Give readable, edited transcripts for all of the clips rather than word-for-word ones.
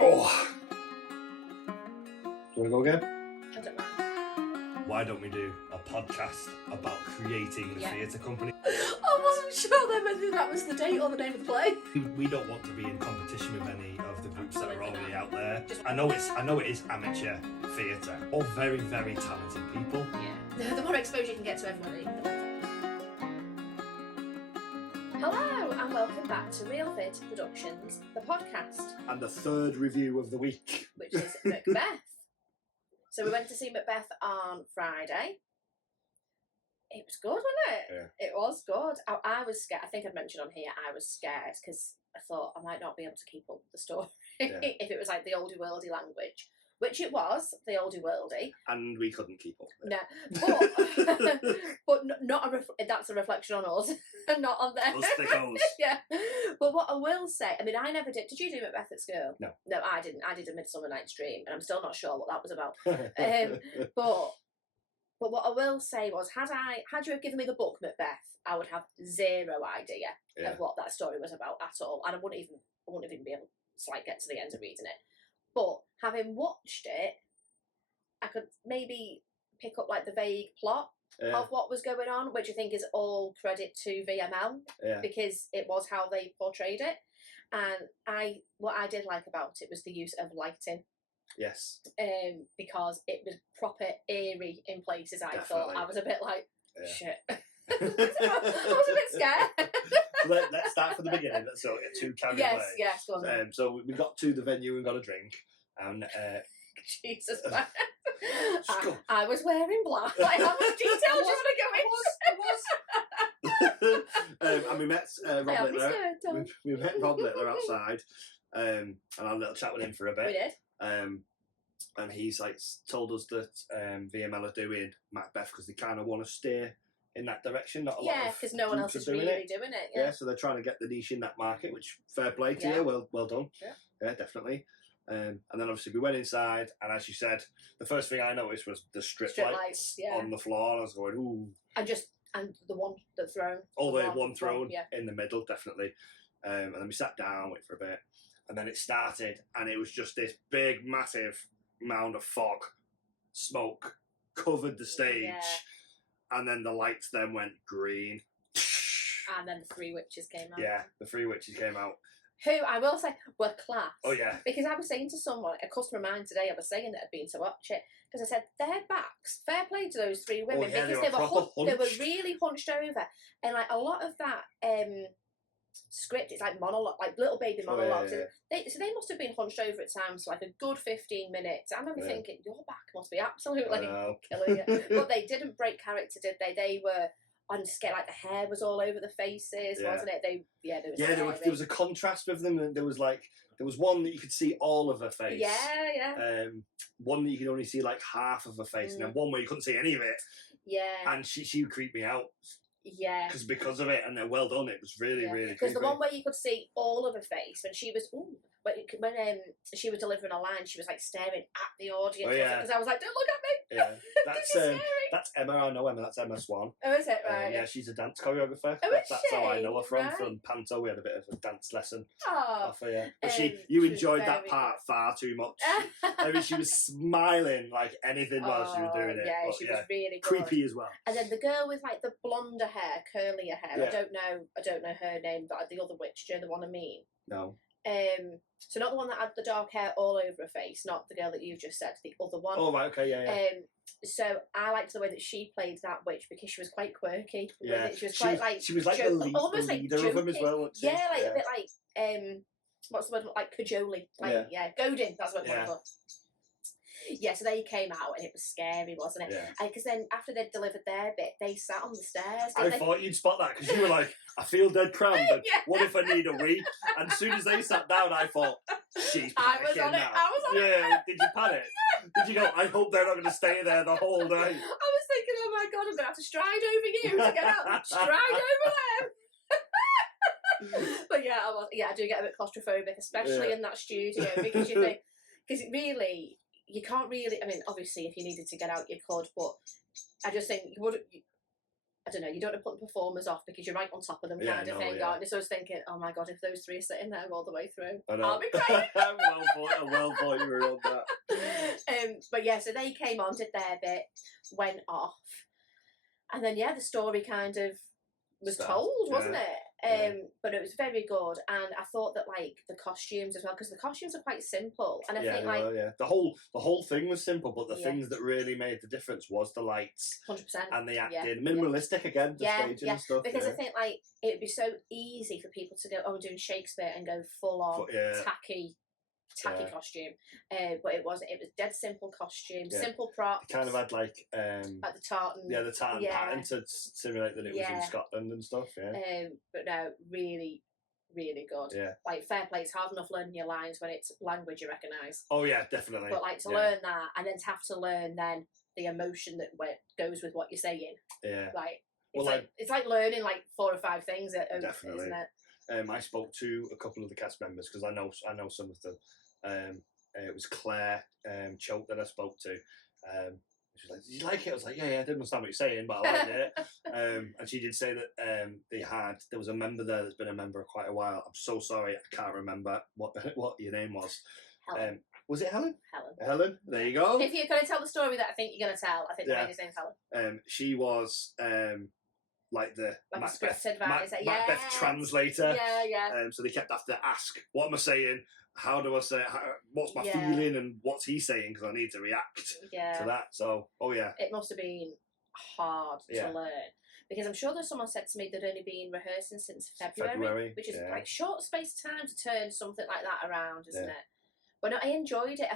Oh. Do you want to go again? I don't know. Why don't we do a podcast about creating the theatre company? I wasn't sure then whether that was the date or the name of the play. We don't want to be in competition with any of the groups that are already out there. I know it is amateur theatre. All very, very talented people. Yeah. The more exposure you can get to everybody, the better. Hello and welcome back to Real Theatre Productions, the podcast. And the third review of the week. Which is Macbeth. So we went to see Macbeth on Friday. It was good, wasn't it? Yeah. It was good. I was scared. I think I'd mentioned on here I was scared because I thought I might not be able to keep up the story if it was like the oldie worldy language, which it was, the oldie worldy. And we couldn't keep up with it. No, but not that's a reflection on us, and not on them. Us thickos. Yeah. But what I will say, I mean, I never did. Did you do Macbeth at school? No. No, I didn't. I did A Midsummer Night's Dream, and I'm still not sure what that was about. But what I will say was, had you have given me the book Macbeth, I would have zero idea of what that story was about at all, and I wouldn't even be able to like get to the end of reading it. But having watched it, I could maybe pick up like the vague plot of what was going on, which I think is all credit to VML because it was how they portrayed it. And what I did like about it was the use of lighting. Yes. Because it was proper eerie in places. I thought I was a bit like shit. I was a bit scared. Let's start from the beginning. So to carry away. Yes. Go on. So we got to the venue and got a drink, and Jesus, I was wearing black. Like, how much detail do you want to go into? And we met Rob Littler. We met Rob Littler outside, and I had a little chat with him for a bit. We did. And he's like told us that VML are doing Macbeth because they kind of want to steer in that direction. Not a lot of because no one else is really doing it. Yeah, so they're trying to get the niche in that market, which fair play to you. Well done. Yeah, definitely. And then obviously we went inside, and as you said, the first thing I noticed was the strip lights on the floor, and I was going, ooh. And the one that's thrown. One thrown in the middle, definitely. And then we sat down, wait for a bit, and then it started, and it was just this big, massive mound of fog, smoke, covered the stage, and then the lights then went green. And then the three witches came out. Yeah, the three witches came out. Who, I will say, were class. Oh, yeah. Because I was saying to someone, a customer of mine today, I was saying that had been to watch it, because I said, their backs, fair play to those three women, because they were really hunched over. And like a lot of that script, it's like monologue, like little baby monologues. So they must have been hunched over at times for like a good 15 minutes. I remember thinking, your back must be absolutely killing it. But they didn't break character, did they? They were on scale, like the hair was all over the faces, wasn't it? There was a contrast with them, and there was one that you could see all of her face. One that you could only see like half of her face, and then one where you couldn't see any of it. Yeah. And she creeped me out. Yeah. Because of it, and well done. It was really, really because the one where you could see all of her face when she was when she was delivering a line, she was like staring at the audience. Because I was like, don't look at me. Yeah. That's Emma. I know Emma. That's Emma Swan. Oh, is it right? Yeah, she's a dance choreographer. Oh, that's how I know her from Panto. We had a bit of a dance lesson. Oh, but you enjoyed that part far too much. I mean, she was smiling like anything while she was doing it. Yeah, she was really good. Creepy as well. And then the girl with like the blonder hair, curlier hair. I don't know her name, but the other witch, do you know the one I mean? No. So not the one that had the dark hair all over her face, not the girl that you just said, the other one. Oh, right, okay, yeah. So I liked the way that she played that witch because she was quite quirky. Yeah, she was quite like she was like the leader of them as well. Wasn't she? Yeah, like a bit like what's the word, like cajoling, like goading. That's what it's called. Yeah, so they came out and it was scary, wasn't it? Yeah. Because then after they'd delivered their bit, they sat on the stairs. I thought you'd spot that because you were like, I feel dead crammed. What if I need a wee? And as soon as they sat down, I thought, she's panicking now. I was on it. Yeah, did you panic? Did you go, I hope they're not going to stay there the whole day? I was thinking, oh my God, I'm going to have to stride over you to get out. Stride over them. But I do get a bit claustrophobic, especially in that studio, because you think, because really, you can't really, I mean, obviously, if you needed to get out, you could, but I just think you would. I don't know, you don't want to put the performers off because you're right on top of them kind of thing. Yeah. So I was thinking, oh my God, if those three are sitting there all the way through, I'll be crying. well thought you were on that. But yeah, so they came on, did their bit, went off. And then, the story kind of was told, wasn't it? But it was very good. And I thought that, like, the costumes as well, because the costumes are quite simple. And I think, the whole thing was simple, but the things that really made the difference was the lights. 100%. And the acting. Minimalistic again, the staging and stuff. Because I think, like, it would be so easy for people to go, oh, we're doing Shakespeare and go full on tacky costume, but it wasn't. It was dead simple costume, simple props. It kind of had like the tartan, the tartan pattern to simulate that it was in Scotland and stuff. But no, really, really good. Like fair play. It's hard enough learning your lines when it's language you recognise. Oh yeah, definitely. But like to learn that and then to have to learn then the emotion that goes with what you're saying. Like it's like learning like 4 or 5 things, definitely. Isn't it? I spoke to a couple of the cast members because I know some of them. It was Claire Choke that I spoke to. She was like, "Did you like it?" I was like, "Yeah, I didn't understand what you're saying, but I liked it." And she did say that there was a member there that's been a member quite a while. I'm so sorry, I can't remember what your name was. Helen. Was it Helen? Helen. There you go. If you're going to tell the story that I think you're going to tell, I think the lady's name's Helen. She was like the Macbeth advisor, Macbeth translator. Yeah. So they kept having to ask, "What am I saying? How do I say it? What's my feeling? And what's he saying? Because I need to react to that." So, it must have been hard to learn. Because I'm sure there's someone said to me they'd only been rehearsing since February, which is like short space time to turn something like that around, isn't it? But no, I enjoyed it.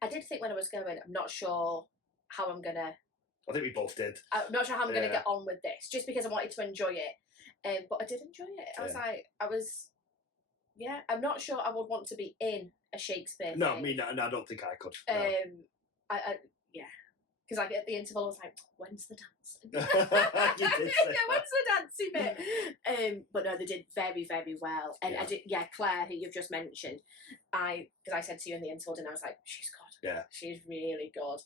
I did think when I was going, I'm not sure how I'm gonna. I think we both did. I'm not sure how I'm gonna get on with this, just because I wanted to enjoy it. But I did enjoy it. I was like, I'm not sure I would want to be in a Shakespeare. No, me no, I don't think I could. Because like at the interval I was like, when's the dance? You did say when's the dancey bit? But no, they did very, very well. And I did, Claire, who you've just mentioned, because I said to you in the interval, and I was like, she's good. Yeah, she's really good.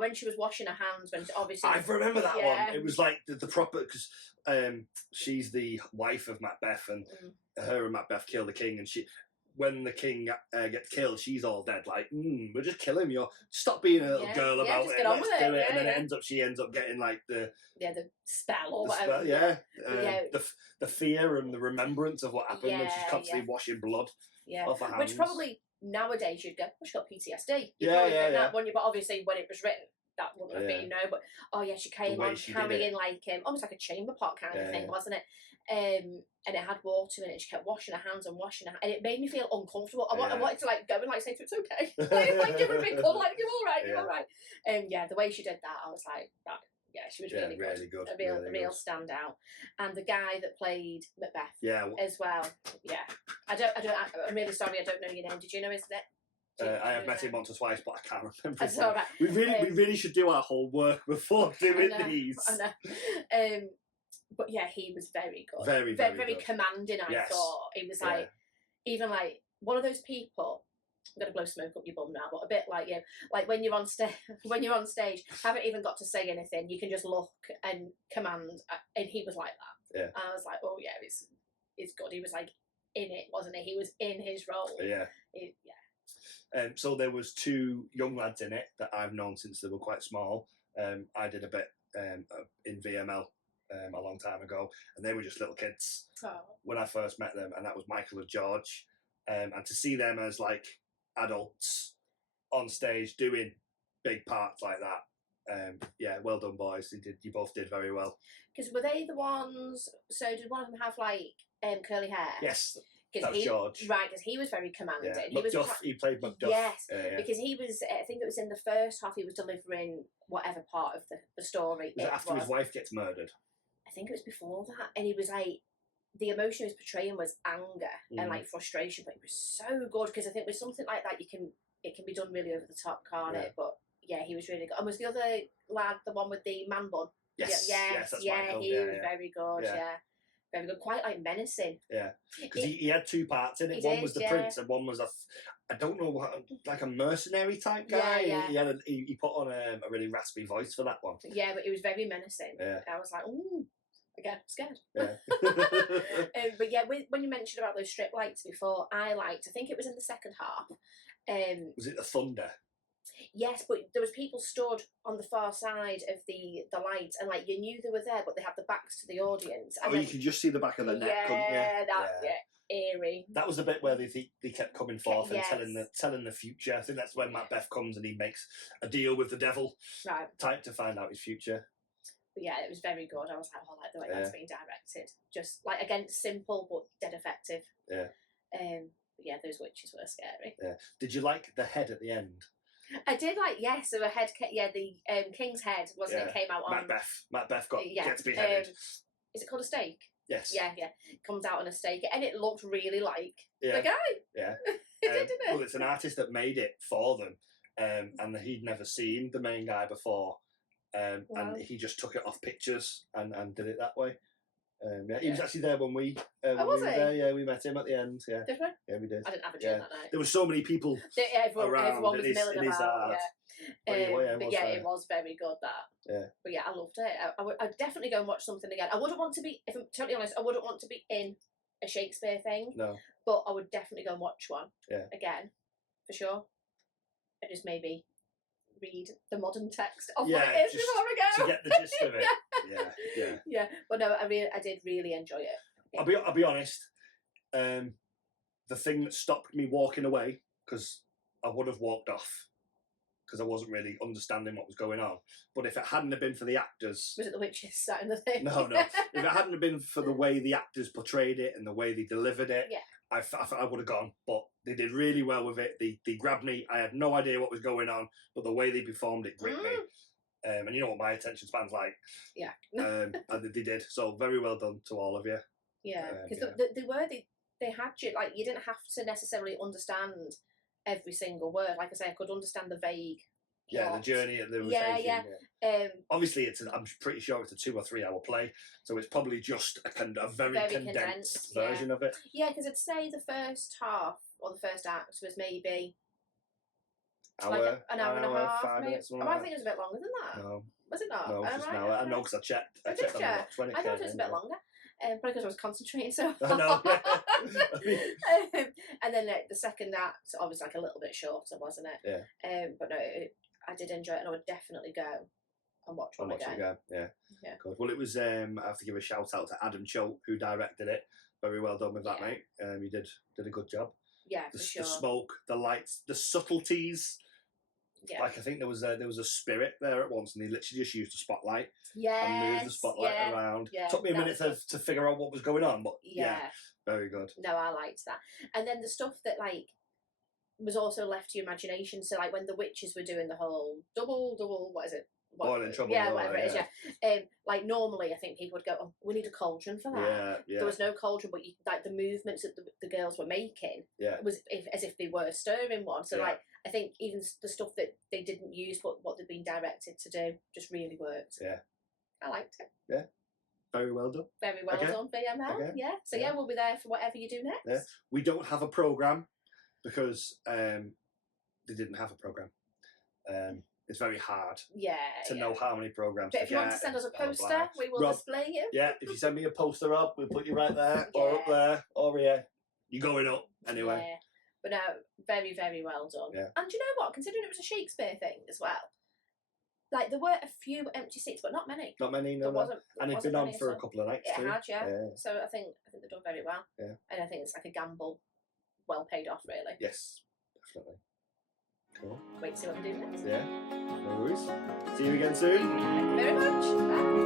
When she was washing her hands, when obviously I remember that one. It was like the proper, because she's the wife of Macbeth, and her and Macbeth kill the king, and when the king gets killed, she's all dead. Like, we'll just kill him. Stop being a little girl about it. Let's do it. And then she ends up getting like the spell or whatever. The fear and the remembrance of what happened when she's constantly washing blood off her hands. Which probably nowadays you'd go, she got PTSD. That one, but obviously when it was written, that wouldn't have been but she came on carrying like almost like a chamber pot kind of thing, wasn't it? And it had water in it. She kept washing her hands and and it made me feel uncomfortable. I wanted to like go and like say to her, it's okay. like give her a big call, like you're all right, you're all right. The way she did that, I was like, she was really good. A real standout. And the guy that played Macbeth, as well. I'm really sorry, I don't know your name. Did you know his name? I have met him once or twice, but I can't remember. That's all right. We really should do our whole work before doing these. I know. But he was very good. Very good. Commanding, I thought. He was like, even like one of those people. I'm gonna blow smoke up your bum now, but a bit like like when you're on stage, haven't even got to say anything. You can just look and command, and he was like that. Yeah. And I was like, oh yeah, it's good. He was like in it, wasn't he? He was in his role. Yeah. So there was 2 young lads in it that I've known since they were quite small. I did a bit in VML a long time ago, and they were just little kids when I first met them, and that was Michael and George. And to see them as like adults on stage doing big parts like that, well done, boys. You both did very well. Because were they the ones? So did one of them have like curly hair? Yes. That's George. Right, because he was very commanding. He played Macduff. Yes, because he was, I think it was in the first half, he was delivering whatever part of the story. Was it after his wife gets murdered? I think it was before that. And he was like, the emotion he was portraying was anger and like frustration, but it was so good because I think with something like that, it can be done really over the top, can't it? But he was really good. And was the other lad the one with the man bun? Yes. He was very good. Very good. Quite like menacing. Yeah, because he had two parts in it. One was the prince, and one was I don't know what, like a mercenary type guy. Yeah. He put on a really raspy voice for that one. Yeah, but it was very menacing. Yeah. I was like, ooh, again, scared. Yeah. But yeah, when you mentioned about those strip lights before, I think it was in the second half. Was it the thunder? Yes, but there was people stood on the far side of the lights, and like you knew they were there, but they had the backs to the audience. And you could just see the back of the neck, couldn't you? Eerie. That was the bit where they kept coming forth and telling the future. I think that's when Macbeth comes and he makes a deal with the devil, type to find out his future. But yeah, it was very good. I was like, I like the way that's being directed. Just like again, simple but dead effective. Yeah. But yeah, those witches were scary. Yeah. Did you like the head at the end? I did like, yes, so a head, the king's head, wasn't it, came out on... Macbeth gets beheaded. Is it called a stake? Yes. Yeah. Comes out on a stake, and it looked really like the guy. Yeah. It did, didn't it? Well, it's an artist that made it for them, and he'd never seen the main guy before, and he just took it off pictures and did it that way. He was actually there when we was he? there. Yeah, we met him at the end. Yeah, did we? Yeah, we did. I didn't have a drink that night. There were so many people everyone was milling about. But it was very good. That. Yeah. But yeah, I loved it. I'd definitely go and watch something again. I wouldn't want to be, if I'm totally honest, I wouldn't want to be in a Shakespeare thing. No. But I would definitely go and watch one. Yeah. Again, for sure. And just maybe read the modern text of what it is before I go. To get the gist of it. Yeah. But no, I did really enjoy it. Yeah. I'll be honest. The thing that stopped me walking away, because I would have walked off, because I wasn't really understanding what was going on. But if it hadn't have been for the actors... Was it the witches sat in the thing? No. If it hadn't have been for the way the actors portrayed it and the way they delivered it, I would have gone. But they did really well with it. They grabbed me. I had no idea what was going on, but the way they performed it gripped me. And you know what my attention span's like. Yeah. And they did. So very well done to all of you. Yeah, because they had you, like, you didn't have to necessarily understand every single word. Like I say, I could understand the vague plot. The journey that they were taking. Obviously, I'm pretty sure it's a 2 or 3 hour play, so it's probably just a very condensed version of it. Yeah, because I'd say the first half or the first act was maybe an hour and a half. 5 minutes. I think it was a bit longer than that. No. Was it not? No, it's just an hour. I know because I checked. I checked on the watch when it came. I thought it was a bit longer. Probably because I was concentrating so hard. I know. And then the second act, obviously, like a little bit shorter, wasn't it? Yeah. But no, I did enjoy it, and I would definitely go and watch one again. Yeah. Good. Well, it was. I have to give a shout out to Adam Choate, who directed it. Very well done with that, mate. You did a good job. Yeah, for sure. The smoke, the lights, the subtleties. Yeah. Like I think there was a spirit there at once, and they literally just used a spotlight and moved the spotlight around. Yeah, took me a minute to figure out what was going on, but very good. No, I liked that. And then the stuff that like was also left to your imagination. So like when the witches were doing the whole double, what is it? Oil in trouble. Yeah, whatever it is. Yeah. Like normally, I think people would go, "Oh, we need a cauldron for that." Yeah. There was no cauldron, but like the movements that the girls were making was as if they were stirring one. So like I think even the stuff that they didn't use, but what they'd been directed to do, just really worked. Yeah. I liked it. Yeah. Very well done. Very well done, VML. Yeah. So we'll be there for whatever you do next. Yeah. We don't have a programme because they didn't have a programme. It's very hard to know how many programmes. But if you want to send us a poster, we will display you. Yeah, if you send me a poster up, we'll put you right there, or up there, or here. You're going up anyway. Yeah. But no, very, very well done. Yeah. And do you know what? Considering it was a Shakespeare thing as well, like there were a few empty seats, but not many. Not many, no. And it's been on for a couple of nights too. It had, yeah. So I think they've done very well. Yeah. And I think it's like a gamble, well paid off, really. Yes, definitely. Cool. Wait to see what they do next. Yeah. No worries. See you again soon. Thank you very much. Bye.